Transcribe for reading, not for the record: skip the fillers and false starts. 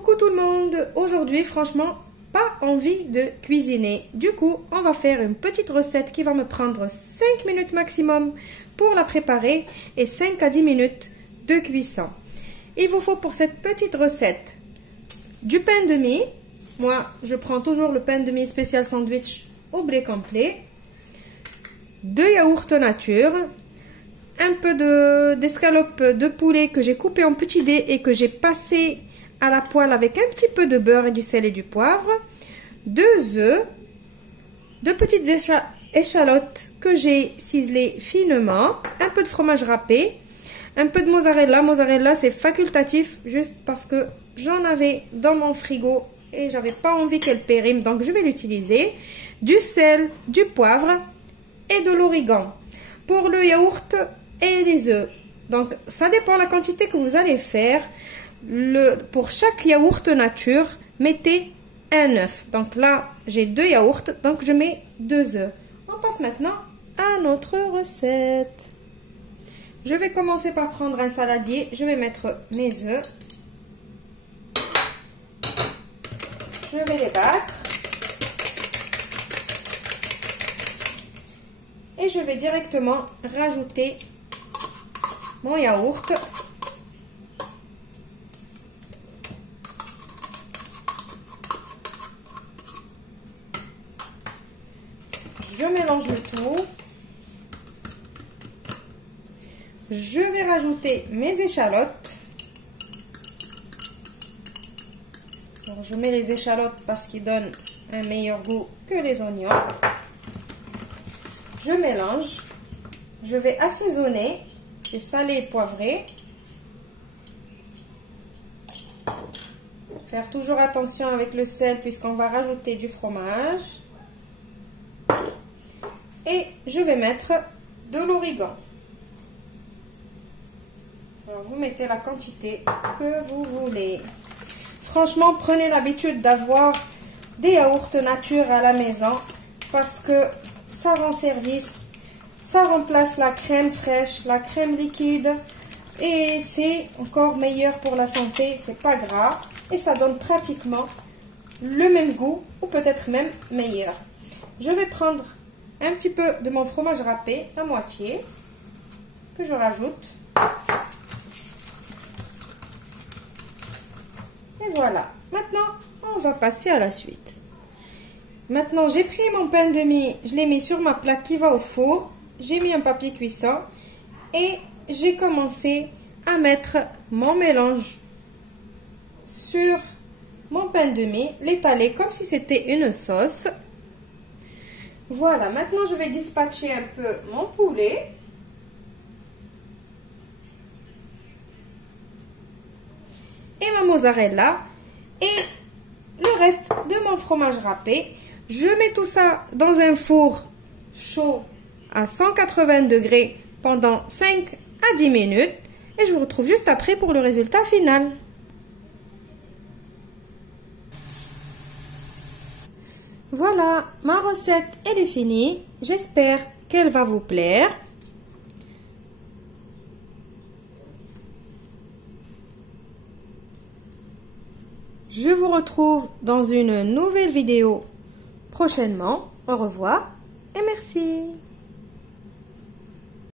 Coucou tout le monde, aujourd'hui franchement pas envie de cuisiner, du coup on va faire une petite recette qui va me prendre 5 minutes maximum pour la préparer et 5 à 10 minutes de cuisson. Il vous faut pour cette petite recette du pain de mie, moi je prends toujours le pain de mie spécial sandwich au blé complet, 2 yaourts nature, un peu d'escalope de poulet que j'ai coupé en petits dés et que j'ai passé à la poêle avec un petit peu de beurre et du sel et du poivre, 2 œufs, 2 petites échalotes que j'ai ciselées finement, un peu de fromage râpé, un peu de mozzarella. Mozzarella c'est facultatif juste parce que j'en avais dans mon frigo et j'avais pas envie qu'elle périme, donc je vais l'utiliser, du sel, du poivre et de l'origan pour le yaourt et les œufs. Donc ça dépend de la quantité que vous allez faire. Pour chaque yaourt nature, mettez un œuf. Donc là, j'ai 2 yaourts, donc je mets 2 œufs. On passe maintenant à notre recette. Je vais commencer par prendre un saladier. Je vais mettre mes œufs. Je vais les battre. Et je vais directement rajouter mon yaourt. Je mélange le tout. Je vais rajouter mes échalotes. Alors, je mets les échalotes parce qu'ils donnent un meilleur goût que les oignons. Je mélange. Je vais assaisonner. Je vais saler et poivrer. Faire toujours attention avec le sel puisqu'on va rajouter du fromage. Et je vais mettre de l'origan. Alors vous mettez la quantité que vous voulez. Franchement, prenez l'habitude d'avoir des yaourts nature à la maison parce que ça rend service, ça remplace la crème fraîche, la crème liquide et c'est encore meilleur pour la santé, c'est pas gras et ça donne pratiquement le même goût ou peut-être même meilleur. Je vais prendre un petit peu de mon fromage râpé, à moitié, que je rajoute. Et voilà. Maintenant, on va passer à la suite. Maintenant, j'ai pris mon pain de mie, je l'ai mis sur ma plaque qui va au four. J'ai mis un papier cuisson et j'ai commencé à mettre mon mélange sur mon pain de mie, l'étaler comme si c'était une sauce. Voilà, maintenant je vais dispatcher un peu mon poulet. Et ma mozzarella. Et le reste de mon fromage râpé. Je mets tout ça dans un four chaud à 180 degrés pendant 5 à 10 minutes. Et je vous retrouve juste après pour le résultat final. Voilà, ma recette elle est finie. J'espère qu'elle va vous plaire. Je vous retrouve dans une nouvelle vidéo prochainement. Au revoir et merci.